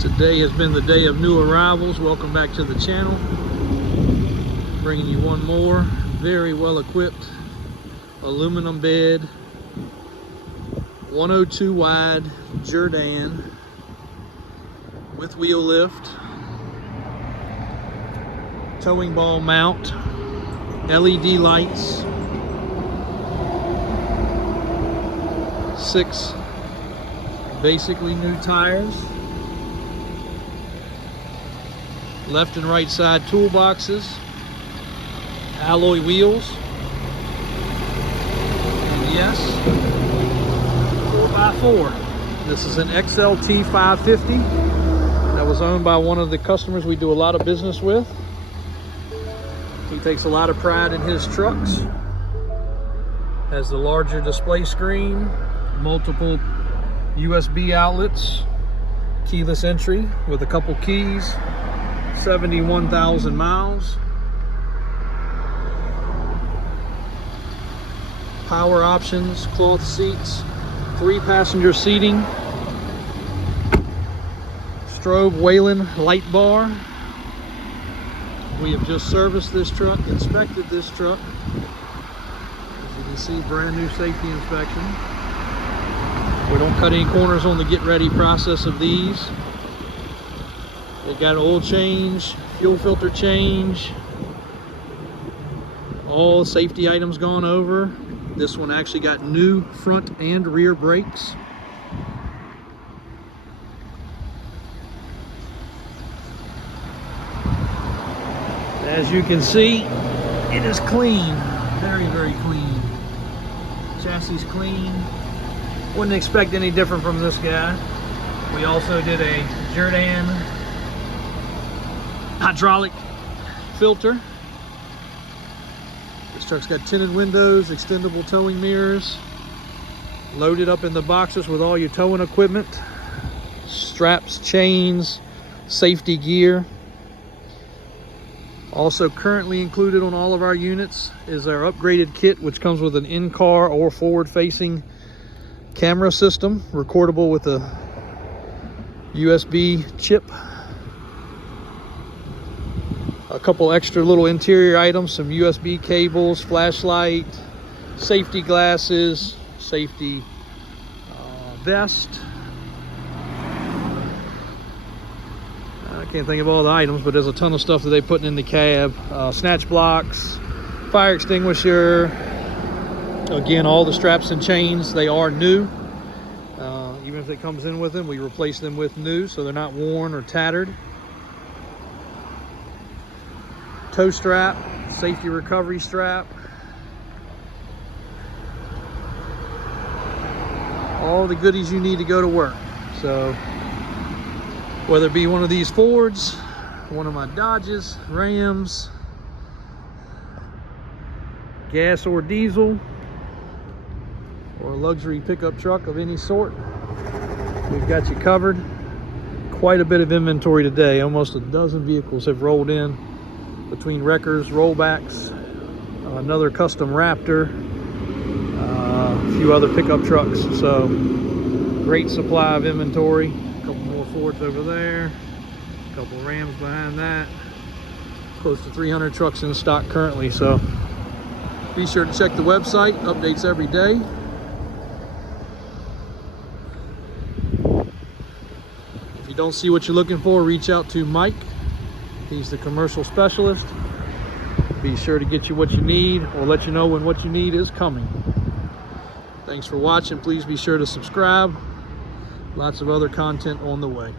Today has been the day of new arrivals. Welcome back to the channel. Bringing you one more very well equipped aluminum bed, 102 wide Jerr-Dan with wheel lift, towing ball mount, LED lights, 6 basically new tires, left and right side toolboxes, alloy wheels, and yes, 4x4. This is an XLT 550 that was owned by one of the customers we do a lot of business with. He takes a lot of pride in his trucks. Has the larger display screen, multiple USB outlets, keyless entry with a couple keys, 71,000 miles. Power options, cloth seats, 3-passenger seating, strobe Whelen light bar. We have just serviced this truck, inspected this truck. As you can see, brand new safety inspection. We don't cut any corners on the get ready process of these. They got oil change, fuel filter change, all safety items gone over. This one actually got new front and rear brakes. As you can see, it is clean, very, very clean. Chassis clean. Wouldn't expect any different from this guy. We also did a Jerr-Dan hydraulic filter. This truck's got tinted windows, extendable towing mirrors, loaded up in the boxes with all your towing equipment, straps, chains, safety gear. Also currently included on all of our units is our upgraded kit, which comes with an in-car or forward-facing camera system, recordable with a USB chip. A couple extra little interior items, some USB cables, flashlight, safety glasses, safety vest. I can't think of all the items, but there's a ton of stuff that they're putting in the cab. Snatch blocks, fire extinguisher. Again, all the straps and chains, they are new. Even if it comes in with them, we replace them with new, so they're not worn or tattered. Tow strap, safety recovery strap. All the goodies you need to go to work. So whether it be one of these Fords, one of my Dodges, Rams, gas or diesel, or a luxury pickup truck of any sort, we've got you covered. Quite a bit of inventory today. Almost a dozen vehicles have rolled in between wreckers, rollbacks, another custom Raptor, a few other pickup trucks. So great supply of inventory. A couple more Fords over there, a couple Rams behind that. Close to 300 trucks in stock currently. So be sure to check the website, updates every day. If you don't see what you're looking for, reach out to Mike. He's the commercial specialist. Be sure to get you what you need or let you know when what you need is coming. Thanks for watching. Please be sure to subscribe. Lots of other content on the way.